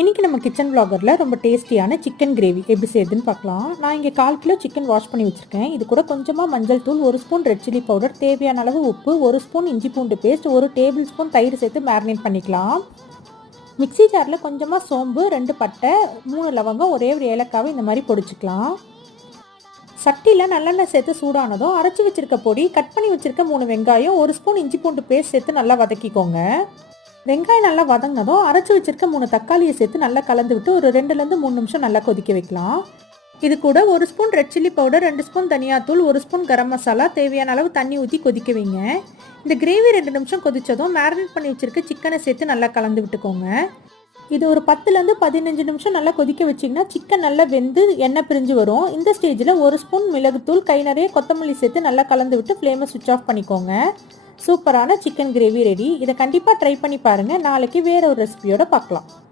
இன்றைக்கி நம்ம கிச்சன் விளாகரில் ரொம்ப டேஸ்டியான சிக்கன் கிரேவி எப்படி செய்யுதுன்னு பார்க்கலாம். நான் இங்கே 1/4 கிலோ சிக்கன் வாஷ் பண்ணி வச்சுருக்கேன். இது கூட கொஞ்சமாக மஞ்சள் தூள், 1 ஸ்பூன் ரெட் சில்லி பவுடர், தேவையான அளவு உப்பு, 1 ஸ்பூன் இஞ்சி பூண்டு பேஸ்ட், 1 டேபிள் ஸ்பூன் தயிர் சேர்த்து மேரினேட் பண்ணிக்கலாம். மிக்ஸி ஜாரில் கொஞ்சமாக சோம்பு, 2 பட்டை, 3 லவங்கம், ஒரே ஒரு ஏலக்காவை இந்த மாதிரி பொடிச்சிக்கலாம். சட்டியில் நல்லெண்ணெய் சேர்த்து சூடானதும் அரைச்சி வச்சுருக்க பொடி, கட் பண்ணி வச்சுருக்க 3 வெங்காயம், 1 ஸ்பூன் இஞ்சி பூண்டு பேஸ்ட் சேர்த்து நல்லா வதக்கிக்கோங்க. வெங்காயம் நல்லா வதங்கினதும் அரைச்சி வச்சுருக்க 3 தக்காளியை சேர்த்து நல்லா கலந்து விட்டு ஒரு 2லேருந்து 3 நிமிஷம் நல்லா கொதிக்க வைக்கலாம். இது கூட 1 spoon red chilli powder, 2 spoon தனியாத்தூள், 1 ஸ்பூன் கரம் மசாலா, தேவையான அளவு தண்ணி ஊற்றி கொதிக்க வைங்க. இந்த கிரேவி 2 நிமிஷம் கொதித்ததும் மேரினேட் பண்ணி வச்சுருக்க சிக்கனை சேர்த்து நல்லா கலந்து விட்டுக்கோங்க. இது ஒரு 10லேருந்து 15 நிமிஷம் நல்லா கொதிக்க வச்சிங்கன்னா சிக்கன் நல்லா வெந்து எண்ணெய் பிரிஞ்சு வரும். இந்த ஸ்டேஜில் 1 ஸ்பூன் மிளகுத்தூள், கை நிறைய கொத்தமல்லி சேர்த்து நல்லா கலந்து விட்டு ஃப்ளேமை சுவிட்ச் ஆஃப் பண்ணிக்கோங்க. சூப்பரான சிக்கன் கிரேவி ரெடி. இதை கண்டிப்பாக ட்ரை பண்ணி பாருங்கள். நாளைக்கு வேற ஒரு ரெசிபியோட பார்க்கலாம்.